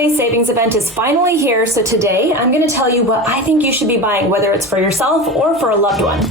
Holiday Savings Event is finally here, so today I'm going to tell you what I think you should be buying, whether it's for yourself or for a loved one.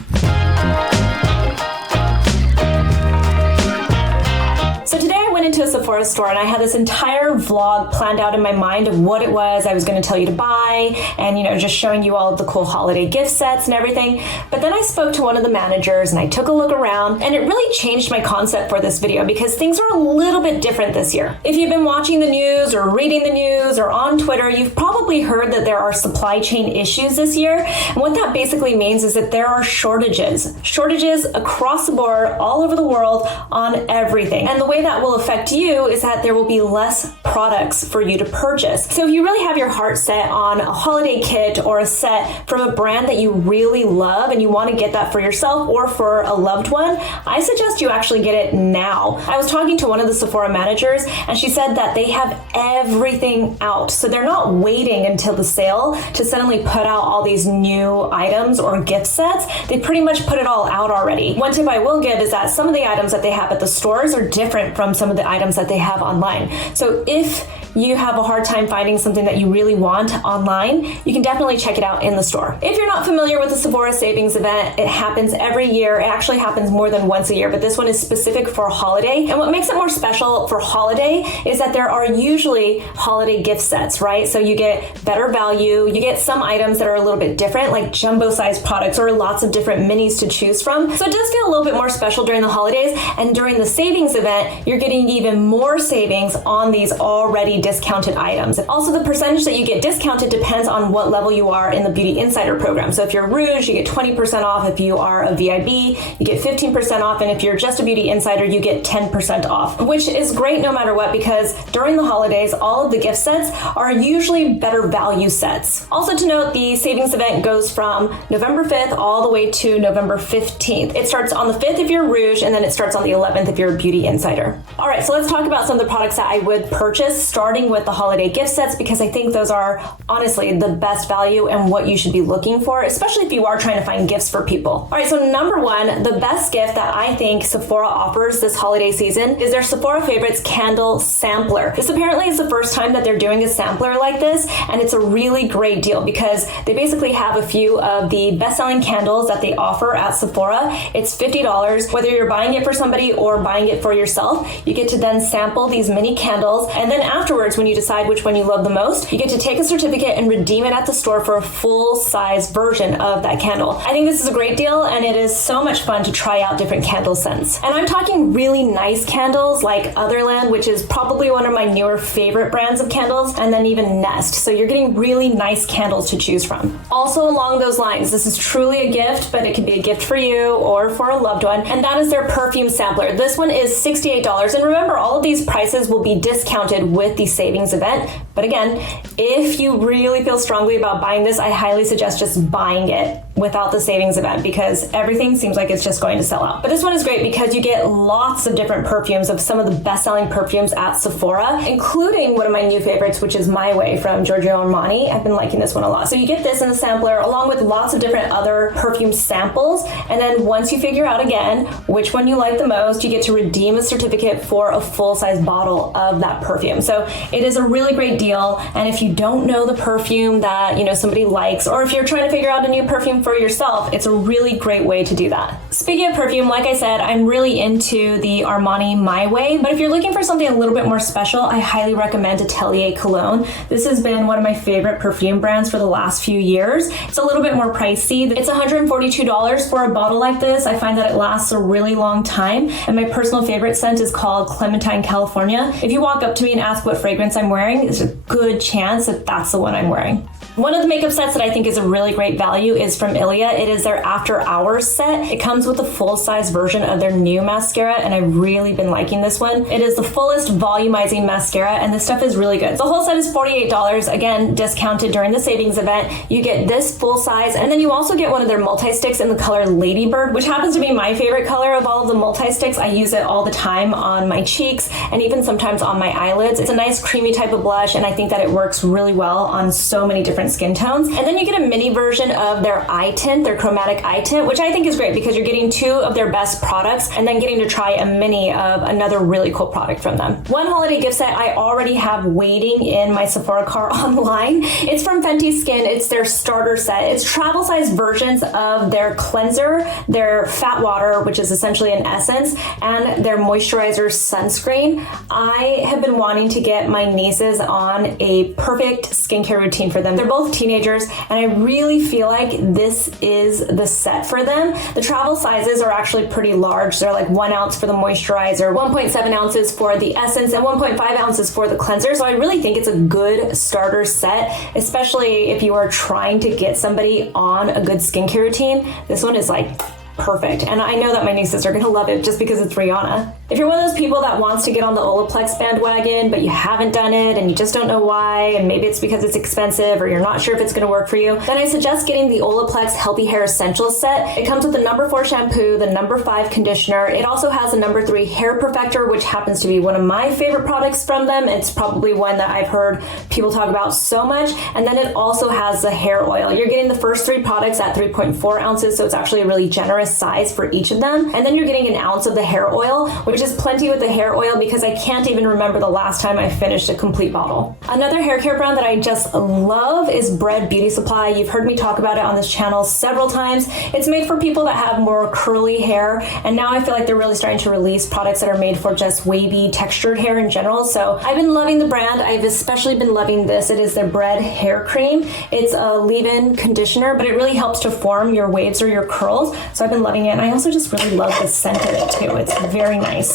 So today I went into a Sephora store and I had this entire vlog planned out in my mind of what it was I was going to tell you to buy and, just showing you all of the cool holiday gift sets and everything. But then I spoke to one of the managers and I took a look around, and it really changed my concept for this video because things are a little bit different this year. If you've been watching the news or reading the news or on Twitter, you've probably heard that there are supply chain issues this year. And what that basically means is that there are shortages across the board all over the world on everything. And the way that will affect you is that there will be less products for you to purchase. So if you really have your heart set on a holiday kit or a set from a brand that you really love and you want to get that for yourself or for a loved one, I suggest you actually get it now. I was talking to one of the Sephora managers and she said that they have everything out. So they're not waiting until the sale to suddenly put out all these new items or gift sets. They pretty much put it all out already. One tip I will give is that some of the items that they have at the stores are different from some of the items that they have online. So if you have a hard time finding something that you really want online, you can definitely check it out in the store. If you're not familiar with the Sephora Savings Event, it happens every year. It actually happens more than once a year, but this one is specific for holiday. And what makes it more special for holiday is that there are usually holiday gift sets, right? So you get better value, you get some items that are a little bit different, like jumbo-sized products or lots of different minis to choose from. So it does feel a little bit more special during the holidays, and during the savings event, you're getting even more savings on these already discounted items. Also, the percentage that you get discounted depends on what level you are in the Beauty Insider program. So if you're Rouge, you get 20% off. If you are a VIB, you get 15% off. And if you're just a Beauty Insider, you get 10% off, which is great no matter what, because during the holidays, all of the gift sets are usually better value sets. Also to note, the savings event goes from November 5th all the way to November 15th. It starts on the 5th if you're Rouge, and then it starts on the 11th if you're a Beauty Insider. All right, so let's talk about some of the products that I would purchase, starting with the holiday gift sets, because I think those are honestly the best value and what you should be looking for, especially if you are trying to find gifts for people. All right, so number one, the best gift that I think Sephora offers this holiday season is their Sephora Favorites Candle Sampler. This apparently is the first time that they're doing a sampler like this, and it's a really great deal because they basically have a few of the best-selling candles that they offer at Sephora. It's $50. Whether you're buying it for somebody or buying it for yourself, you get to then sample these mini candles, and then afterwards, when you decide which one you love the most, you get to take a certificate and redeem it at the store for a full-size version of that candle. I think this is a great deal, and it is so much fun to try out different candle scents. And I'm talking really nice candles like Otherland, which is probably one of my newer favorite brands of candles, and then even Nest. So you're getting really nice candles to choose from. Also along those lines, this is truly a gift, but it can be a gift for you or for a loved one, and that is their perfume sampler. This one is $68, and remember, all of these prices will be discounted with the savings event. But again, if you really feel strongly about buying this, I highly suggest just buying it without the savings event because everything seems like it's just going to sell out. But this one is great because you get lots of different perfumes of some of the best-selling perfumes at Sephora, including one of my new favorites, which is My Way from Giorgio Armani. I've been liking this one a lot. So you get this in the sampler along with lots of different other perfume samples. And then once you figure out again which one you like the most, you get to redeem a certificate for a full-size bottle of that perfume. So it is a really great deal. And if you don't know the perfume that somebody likes, or if you're trying to figure out a new perfume for yourself, it's a really great way to do that. Speaking of perfume, like I said, I'm really into the Armani My Way, but if you're looking for something a little bit more special, I highly recommend Atelier Cologne. This has been one of my favorite perfume brands for the last few years. It's a little bit more pricey. It's $142 for a bottle like this. I find that it lasts a really long time, and my personal favorite scent is called Clementine, California. If you walk up to me and ask what fragrance I'm wearing, there's a good chance that that's the one I'm wearing. One of the makeup sets that I think is a really great value is from Ilia. It is their After Hours set. It comes with a full-size version of their new mascara, and I've really been liking this one. It is the Fullest Volumizing Mascara, and this stuff is really good. The whole set is $48, again, discounted during the savings event. You get this full size, and then you also get one of their multi-sticks in the color Ladybird, which happens to be my favorite color of all of the multi-sticks. I use it all the time on my cheeks, and even sometimes on my eyelids. It's a nice creamy type of blush, and I think that it works really well on so many different different skin tones. And then you get a mini version of their eye tint, their chromatic eye tint, which I think is great because you're getting 2 of their best products and then getting to try a mini of another really cool product from them. One holiday gift set I already have waiting in my Sephora cart online. It's from Fenty Skin. It's their starter set. It's travel size versions of their cleanser, their fat water, which is essentially an essence, and their moisturizer sunscreen. I have been wanting to get my nieces on a perfect skincare routine for them. They're both teenagers, and I really feel like this is the set for them. The travel sizes are actually pretty large. They're like 1 ounce for the moisturizer, 1.7 ounces for the essence, and 1.5 ounces for the cleanser. So I really think it's a good starter set, especially if you are trying to get somebody on a good skincare routine. This one is like perfect. And I know that my nieces are gonna love it just because it's Rihanna. If you're one of those people that wants to get on the Olaplex bandwagon, but you haven't done it and you just don't know why, and maybe it's because it's expensive or you're not sure if it's gonna work for you, then I suggest getting the Olaplex Healthy Hair Essentials set. It comes with the number 4 shampoo, the number 5 conditioner. It also has the number 3 hair perfector, which happens to be one of my favorite products from them. It's probably one that I've heard people talk about so much. And then it also has the hair oil. You're getting the first 3 products at 3.4 ounces, so it's actually a really generous size for each of them. And then you're getting 1 ounce of the hair oil, which is plenty with the hair oil because I can't even remember the last time I finished a complete bottle. Another hair care brand that I just love is Bread Beauty Supply. You've heard me talk about it on this channel several times. It's made for people that have more curly hair, and now I feel like they're really starting to release products that are made for just wavy, textured hair in general. So I've been loving the brand. I've especially been loving this. It is their Bread Hair Cream. It's a leave-in conditioner, but it really helps to form your waves or your curls. So I've been loving it, and I also just really love the scent of it too. It's very nice.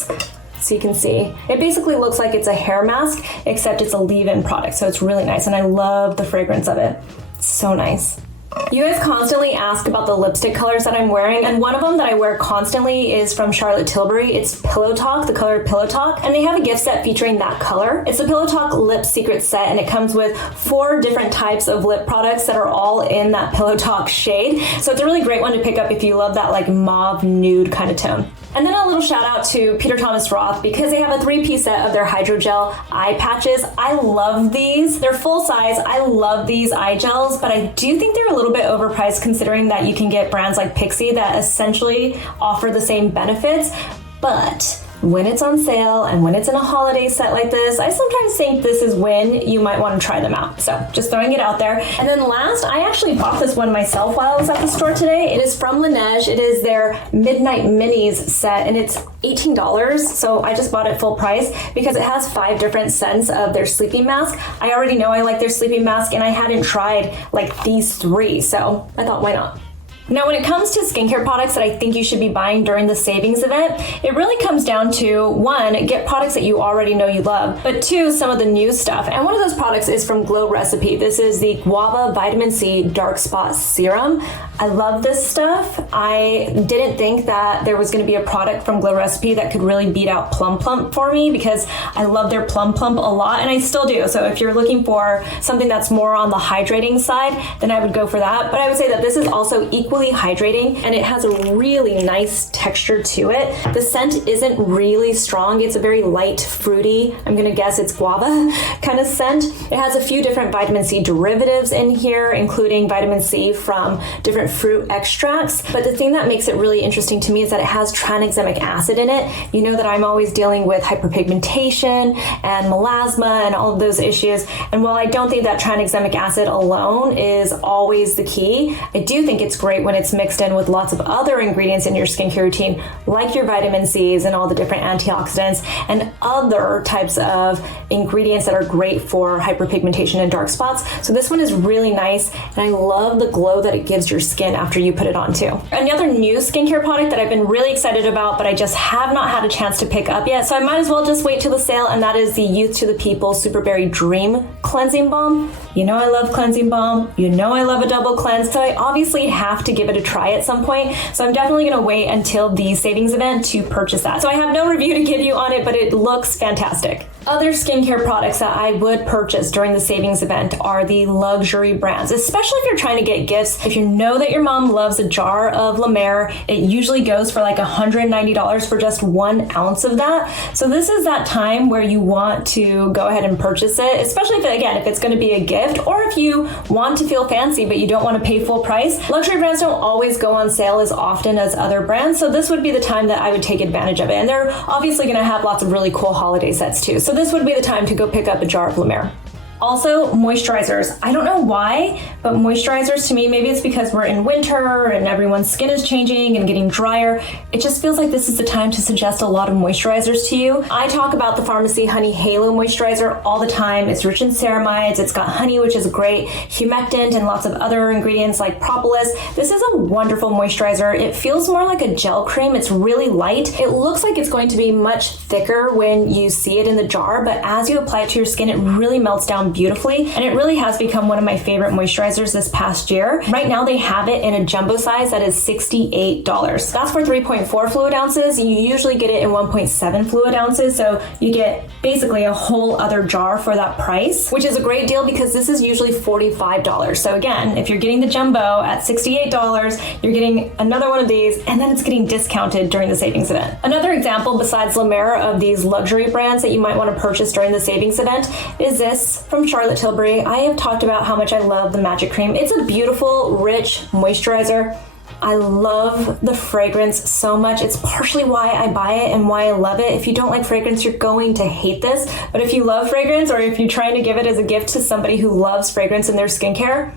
So you can see, it basically looks like it's a hair mask, except it's a leave-in product. So it's really nice, and I love the fragrance of it. It's so nice. You guys constantly ask about the lipstick colors that I'm wearing, and one of them that I wear constantly is from Charlotte Tilbury. It's Pillow Talk, the color Pillow Talk, and they have a gift set featuring that color. It's the Pillow Talk Lip Secret Set, and it comes with 4 different types of lip products that are all in that Pillow Talk shade. So it's a really great one to pick up if you love that like mauve nude kind of tone. And then a little shout out to Peter Thomas Roth because they have a 3-piece set of their Hydra-Gel eye patches. I love these. They're full size. I love these eye gels, but I do think they're a little bit overpriced considering that you can get brands like Pixie that essentially offer the same benefits. But when it's on sale and when it's in a holiday set like this, I sometimes think this is when you might want to try them out. So just throwing it out there. And then last, I actually bought this one myself while I was at the store today. It is from Laneige. It is their Midnight Minis set, and it's $18. So I just bought it full price because it has 5 different scents of their sleeping mask. I already know I like their sleeping mask, and I hadn't tried like these 3. So I thought, why not? Now, when it comes to skincare products that I think you should be buying during the savings event, it really comes down to 1, get products that you already know you love, but 2, some of the new stuff. And one of those products is from Glow Recipe. This is the Guava Vitamin C Dark Spot Serum. I love this stuff. I didn't think that there was going to be a product from Glow Recipe that could really beat out Plum Plump for me because I love their Plum Plump a lot, and I still do. So if you're looking for something that's more on the hydrating side, then I would go for that. But I would say that this is also equally hydrating, and it has a really nice texture to it. The scent isn't really strong. It's a very light, fruity, I'm gonna guess it's guava kind of scent. It has a few different vitamin C derivatives in here, including vitamin C from different fruit extracts. But the thing that makes it really interesting to me is that it has tranexamic acid in it. You know that I'm always dealing with hyperpigmentation and melasma and all of those issues. And while I don't think that tranexamic acid alone is always the key, I do think it's great when it's mixed in with lots of other ingredients in your skincare routine, like your vitamin C's and all the different antioxidants and other types of ingredients that are great for hyperpigmentation and dark spots. So this one is really nice, and I love the glow that it gives your skin after you put it on too. Another new skincare product that I've been really excited about, but I just have not had a chance to pick up yet, so I might as well just wait till the sale, and that is the Youth to the People Superberry Dream Cleansing Balm. You know I love cleansing balm. You know I love a double cleanse, so I obviously have to give it a try at some point. So I'm definitely going to wait until the savings event to purchase that. So I have no review to give you on it, but it looks fantastic. Other skincare products that I would purchase during the savings event are the luxury brands, especially if you're trying to get gifts. If you know that your mom loves a jar of La Mer, it usually goes for like $190 for just 1 ounce of that. So this is that time where you want to go ahead and purchase it, especially if it's going to be a gift, or if you want to feel fancy but you don't want to pay full price. Luxury brands don't always go on sale as often as other brands, so this would be the time that I would take advantage of it. And they're obviously going to have lots of really cool holiday sets too. So this would be the time to go pick up a jar of La Mer. Also, moisturizers. I don't know why, but moisturizers to me, maybe it's because we're in winter and everyone's skin is changing and getting drier. It just feels like this is the time to suggest a lot of moisturizers to you. I talk about the Pharmacy Honey Halo Moisturizer all the time. It's rich in ceramides, it's got honey, which is great, humectant, and lots of other ingredients like propolis. This is a wonderful moisturizer. It feels more like a gel cream. It's really light. It looks like it's going to be much thicker when you see it in the jar, but as you apply it to your skin, it really melts down beautifully, and it really has become one of my favorite moisturizers this past year. Right now they have it in a jumbo size that is $68. That's for 3.4 fluid ounces. You usually get it in 1.7 fluid ounces, so you get basically a whole other jar for that price, which is a great deal because this is usually $45. So again, if you're getting the jumbo at $68, you're getting another one of these, and then it's getting discounted during the savings event. Another example besides La Mer of these luxury brands that you might want to purchase during the savings event is this from Charlotte Tilbury. I have talked about how much I love the Magic Cream. It's a beautiful, rich moisturizer. I love the fragrance so much. It's partially why I buy it and why I love it. If you don't like fragrance, you're going to hate this. But if you love fragrance, or if you're trying to give it as a gift to somebody who loves fragrance in their skincare,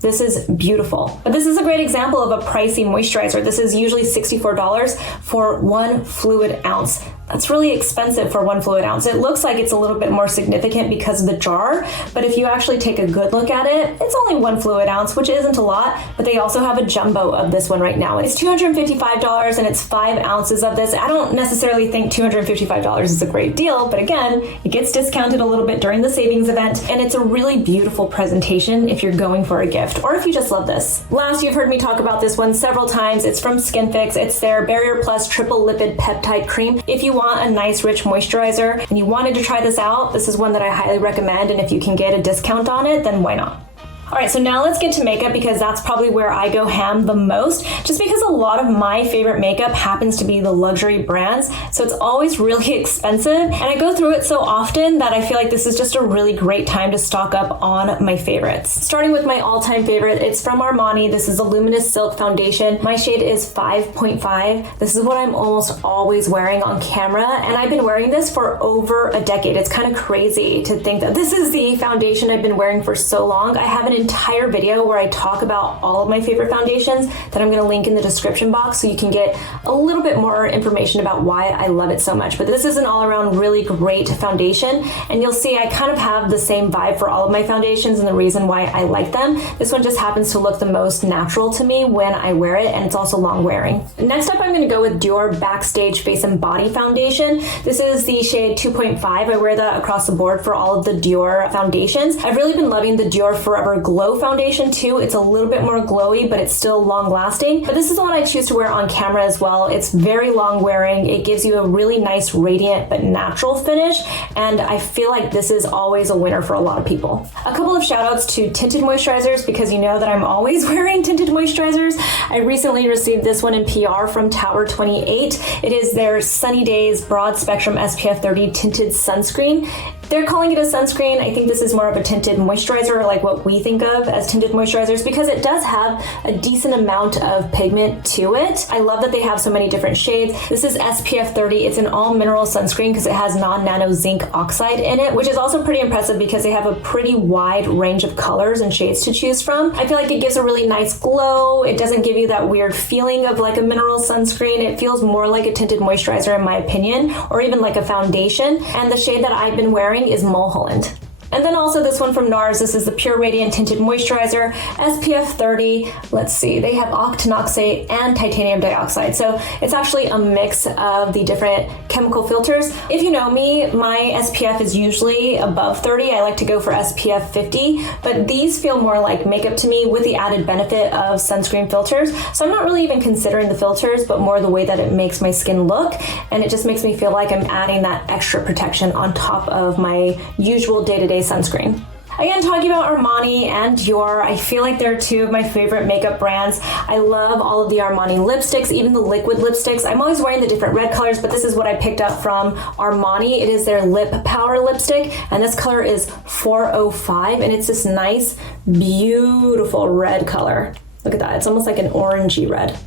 this is beautiful. But this is a great example of a pricey moisturizer. This is usually $64 for 1 fluid ounce. That's really expensive for 1 fluid ounce. It looks like it's a little bit more significant because of the jar, but if you actually take a good look at it, it's only 1 fluid ounce, which isn't a lot, but they also have a jumbo of this one right now. It's $255 and it's 5 ounces of this. I don't necessarily think $255 is a great deal, but again, it gets discounted a little bit during the savings event, and it's a really beautiful presentation if you're going for a gift, or if you just love this. Last, you've heard me talk about this one several times. It's from Skinfix. It's their Barrier Plus Triple Lipid Peptide Cream. If you want a nice rich moisturizer and you wanted to try this out, this is one that I highly recommend, and if you can get a discount on it, then why not? All right, so now let's get to makeup, because that's probably where I go ham the most, just because a lot of my favorite makeup happens to be the luxury brands, so it's always really expensive, and I go through it so often that I feel like this is just a really great time to stock up on my favorites. Starting with my all-time favorite, it's from Armani. This is a Luminous Silk Foundation. My shade is 5.5. This is what I'm almost always wearing on camera, and I've been wearing this for over a decade. It's kind of crazy to think that this is the foundation I've been wearing for so long. I have an entire video where I talk about all of my favorite foundations that I'm going to link in the description box, so you can get a little bit more information about why I love it so much. But this is an all-around really great foundation, and you'll see I kind of have the same vibe for all of my foundations, and the reason why I like them. This one just happens to look the most natural to me when I wear it, and it's also long wearing. Next up, I'm going to go with Dior Backstage Face and Body Foundation. This is the shade 2.5. I wear that across the board for all of the Dior foundations. I've really been loving the Dior Forever Glow foundation too. It's a little bit more glowy, but it's still long lasting. But this is the one I choose to wear on camera as well. It's very long wearing. It gives you a really nice radiant but natural finish, and I feel like this is always a winner for a lot of people. A couple of shout outs to tinted moisturizers, because you know that I'm always wearing tinted moisturizers. I recently received this one in PR from Tower 28. It is their Sunny Days Broad Spectrum SPF 30 Tinted Sunscreen. They're calling it a sunscreen. I think this is more of a tinted moisturizer, like what we think of as tinted moisturizers, because it does have a decent amount of pigment to it. I love that they have so many different shades. This is SPF 30. It's an all mineral sunscreen because it has non-nano zinc oxide in it, which is also pretty impressive because they have a pretty wide range of colors and shades to choose from. I feel like it gives a really nice glow. It doesn't give you that weird feeling of like a mineral sunscreen. It feels more like a tinted moisturizer in my opinion, or even like a foundation. And the shade that I've been wearing is Mulholland. And then also this one from NARS, this is the Pure Radiant Tinted Moisturizer, SPF 30. Let's see, they have octinoxate and titanium dioxide. So it's actually a mix of the different chemical filters. If you know me, my SPF is usually above 30. I like to go for SPF 50, but these feel more like makeup to me with the added benefit of sunscreen filters. So I'm not really even considering the filters, but more the way that it makes my skin look. And it just makes me feel like I'm adding that extra protection on top of my usual day-to-day sunscreen. Again, talking about Armani and Dior, I feel like they're two of my favorite makeup brands. I love all of the Armani lipsticks, even the liquid lipsticks. I'm always wearing the different red colors, but this is what I picked up from Armani. It is their Lip Power lipstick, and this color is 405, and it's this nice, beautiful red color. Look at that, it's almost like an orangey red.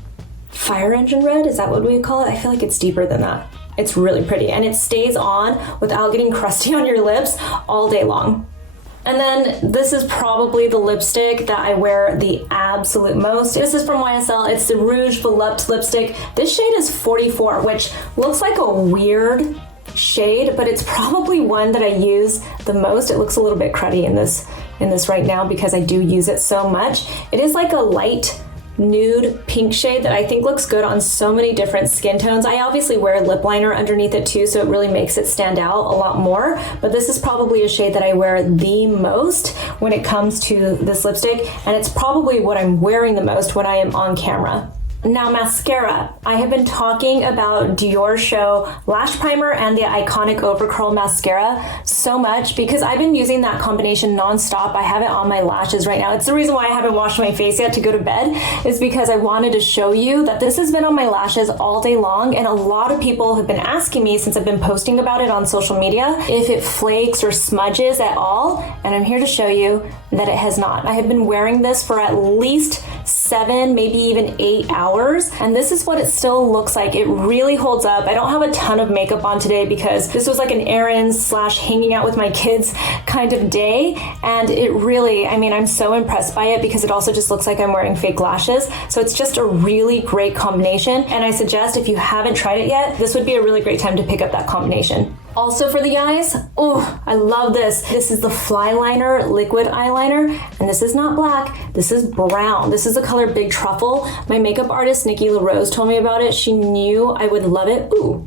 Fire engine red, is that what we call it? I feel like it's deeper than that. It's really pretty, and it stays on without getting crusty on your lips all day long. And then this is probably the lipstick that I wear the absolute most. This is from YSL. It's the Rouge Volupte lipstick. This shade is 44, which looks like a weird shade, but it's probably one that I use the most. It looks a little bit cruddy in this right now because I do use it so much. It is like a light nude pink shade that I think looks good on so many different skin tones. I obviously wear a lip liner underneath it too, so it really makes it stand out a lot more, but this is probably a shade that I wear the most when it comes to this lipstick, and it's probably what I'm wearing the most when I am on camera. Now, mascara. I have been talking about Dior Show Lash Primer and the Iconic Overcurl Mascara so much because I've been using that combination nonstop. I have it on my lashes right now. It's the reason why I haven't washed my face yet to go to bed, is because I wanted to show you that this has been on my lashes all day long, and a lot of people have been asking me since I've been posting about it on social media if it flakes or smudges at all, and I'm here to show you that it has not. I have been wearing this for at least 7, maybe even 8 hours, and this is what it still looks like. It really holds up. I don't have a ton of makeup on today because this was like an errands / hanging out with my kids kind of day, and it really, I mean, I'm so impressed by it because it also just looks like I'm wearing fake lashes. So it's just a really great combination, and I suggest if you haven't tried it yet, this would be a really great time to pick up that combination. Also for the eyes, oh, I love this. This is the Flyliner liquid eyeliner, and this is not black, this is brown. This is the color Big Truffle. My makeup artist, Nikki LaRose, told me about it. She knew I would love it. Ooh.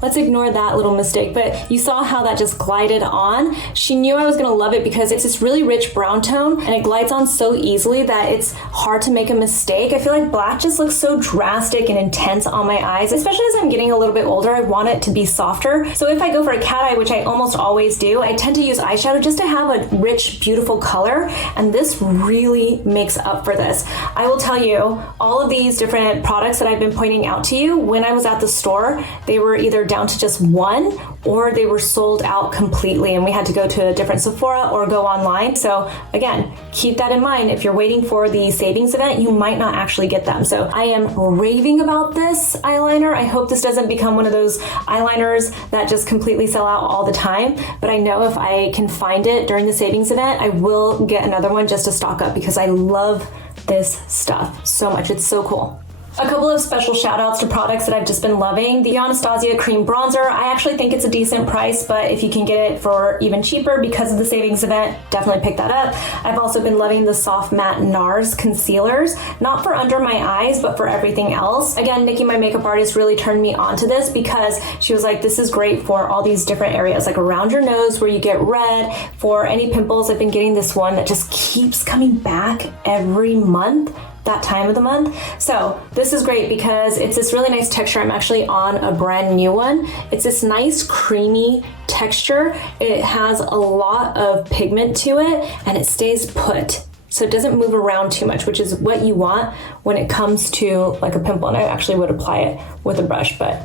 Let's ignore that little mistake, but you saw how that just glided on. She knew I was gonna love it because it's this really rich brown tone and it glides on so easily that it's hard to make a mistake. I feel like black just looks so drastic and intense on my eyes, especially as I'm getting a little bit older. I want it to be softer. So if I go for a cat eye, which I almost always do, I tend to use eyeshadow just to have a rich, beautiful color, and this really makes up for this. I will tell you, all of these different products that I've been pointing out to you, when I was at the store, they were either down to just one or they were sold out completely, and we had to go to a different Sephora or go online. So again, keep that in mind. If you're waiting for the savings event, you might not actually get them. So I am raving about this eyeliner. I hope this doesn't become one of those eyeliners that just completely sell out all the time, but I know if I can find it during the savings event, I will get another one just to stock up because I love this stuff so much. It's so cool. A couple of special shout outs to products that I've just been loving. The Anastasia Cream Bronzer. I actually think it's a decent price, but if you can get it for even cheaper because of the savings event, definitely pick that up. I've also been loving the Soft Matte NARS concealers, not for under my eyes, but for everything else. Again, Nikki, my makeup artist, really turned me onto this because she was like, this is great for all these different areas, like around your nose where you get red, for any pimples. I've been getting this one that just keeps coming back every month, that time of the month. So this is great because it's this really nice texture. I'm actually on a brand new one. It's this nice creamy texture. It has a lot of pigment to it and it stays put. So it doesn't move around too much, which is what you want when it comes to like a pimple. And I actually would apply it with a brush, but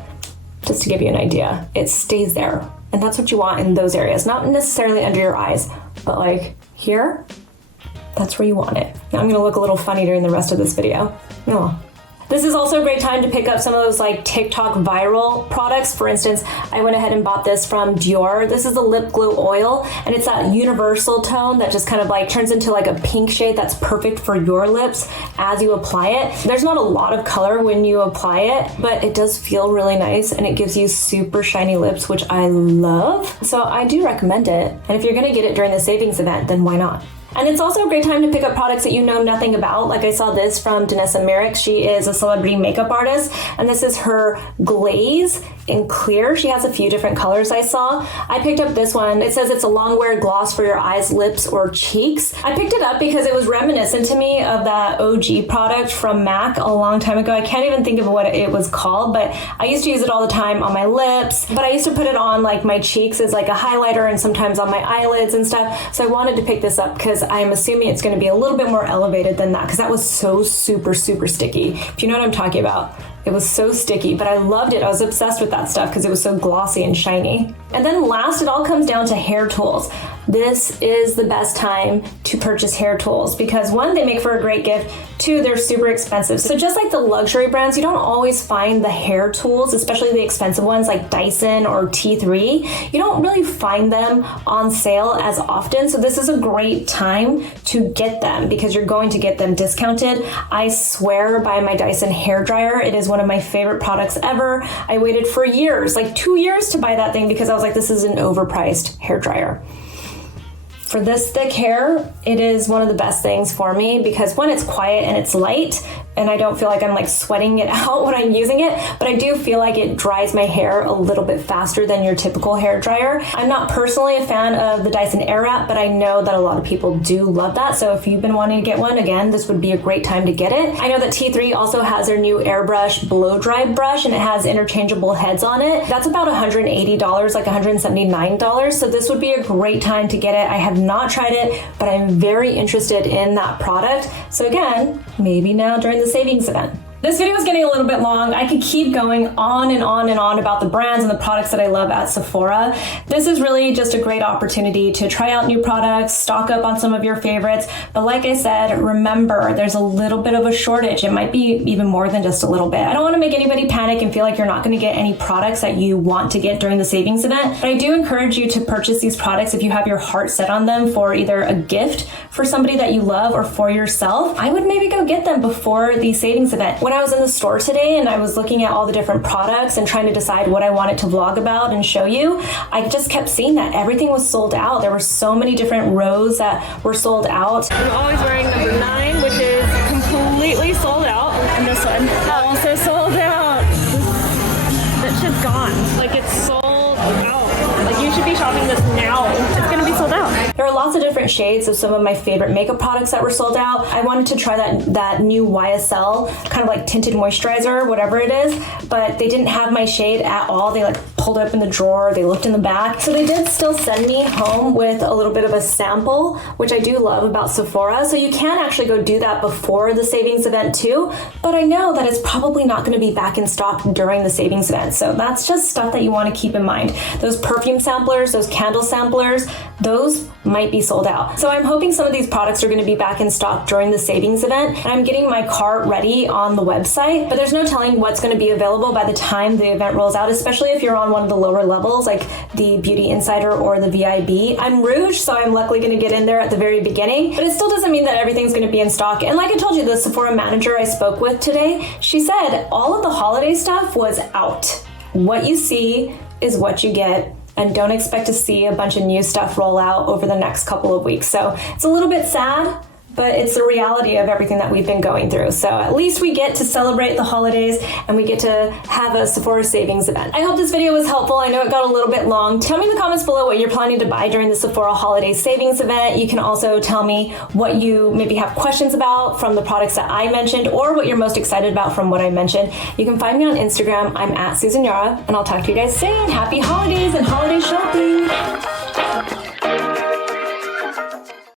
just to give you an idea, it stays there. And that's what you want in those areas, not necessarily under your eyes, but like here, that's where you want it. Now I'm gonna look a little funny during the rest of this video. Oh. This is also a great time to pick up some of those like TikTok viral products. For instance, I went ahead and bought this from Dior. This is the lip glow oil, and it's that universal tone that just kind of like turns into like a pink shade that's perfect for your lips as you apply it. There's not a lot of color when you apply it, but it does feel really nice and it gives you super shiny lips, which I love. So I do recommend it. And if you're gonna get it during the savings event, then why not? And it's also a great time to pick up products that you know nothing about. Like I saw this from Danessa Merrick. She is a celebrity makeup artist, and this is her glaze in clear. She has a few different colors I saw. I picked up this one. It says it's a long wear gloss for your eyes, lips, or cheeks. I picked it up because it was reminiscent to me of that OG product from MAC a long time ago. I can't even think of what it was called, but I used to use it all the time on my lips. But I used to put it on like my cheeks as like a highlighter and sometimes on my eyelids and stuff. So I wanted to pick this up because I'm assuming it's going to be a little bit more elevated than that, because that was so super sticky. If you know what I'm talking about. It was so sticky, but I loved it. I was obsessed with that stuff because it was so glossy and shiny. And then last, it all comes down to hair tools. This is the best time to purchase hair tools because one, they make for a great gift. Two, they're super expensive. So just like the luxury brands, you don't always find the hair tools, especially the expensive ones like Dyson or T3. You don't really find them on sale as often. So this is a great time to get them because you're going to get them discounted. I swear by my Dyson hairdryer. It is one of my favorite products ever. I waited for years, like 2 years to buy that thing because I was like, this is an overpriced hairdryer. For this thick hair, it is one of the best things for me because one, it's quiet and it's light and I don't feel like I'm like sweating it out when I'm using it, but I do feel like it dries my hair a little bit faster than your typical hair dryer. I'm not personally a fan of the Dyson Airwrap, but I know that a lot of people do love that. So if you've been wanting to get one, again, this would be a great time to get it. I know that T3 also has their new airbrush blow dry brush and it has interchangeable heads on it. That's about $180, like $179. So this would be a great time to get it. I have not tried it, but I'm very interested in that product. So again, maybe now during the savings event. This video is getting a little bit long. I could keep going on and on and on about the brands and the products that I love at Sephora. This is really just a great opportunity to try out new products, stock up on some of your favorites. But like I said, remember, there's a little bit of a shortage. It might be even more than just a little bit. I don't want to make anybody panic and feel like you're not going to get any products that you want to get during the savings event. But I do encourage you to purchase these products if you have your heart set on them for either a gift for somebody that you love or for yourself. I would maybe go get them before the savings event. When I was in the store today and I was looking at all the different products and trying to decide what I wanted to vlog about and show you, I just kept seeing that everything was sold out. There were so many different rows that were sold out. I'm always wearing number 9, which is completely sold out. And this one also sold out. That shit's gone. Like, it's sold out. Like, you should be shopping this now. It's gonna be sold out. There are lots of different shades of some of my favorite makeup products that were sold out. I wanted to try that new YSL kind of like tinted moisturizer, whatever it is, but they didn't have my shade at all. They like pulled open the drawer, they looked in the back. So they did still send me home with a little bit of a sample, which I do love about Sephora. So you can actually go do that before the savings event too, but I know that it's probably not gonna be back in stock during the savings event. So that's just stuff that you wanna keep in mind. Those perfume samplers, those candle samplers, those might be sold out. So I'm hoping some of these products are going to be back in stock during the savings event. And I'm getting my cart ready on the website, but there's no telling what's going to be available by the time the event rolls out, especially if you're on one of the lower levels, like the Beauty Insider or the VIB. I'm Rouge, so I'm luckily going to get in there at the very beginning, but it still doesn't mean that everything's going to be in stock. And like I told you, the Sephora manager I spoke with today, she said all of the holiday stuff was out. What you see is what you get. And don't expect to see a bunch of new stuff roll out over the next couple of weeks. So it's a little bit sad, but it's the reality of everything that we've been going through. So at least we get to celebrate the holidays and we get to have a Sephora savings event. I hope this video was helpful. I know it got a little bit long. Tell me in the comments below what you're planning to buy during the Sephora Holiday Savings Event. You can also tell me what you maybe have questions about from the products that I mentioned or what you're most excited about from what I mentioned. You can find me on Instagram. I'm at Susan Yara, and I'll talk to you guys soon. Happy holidays!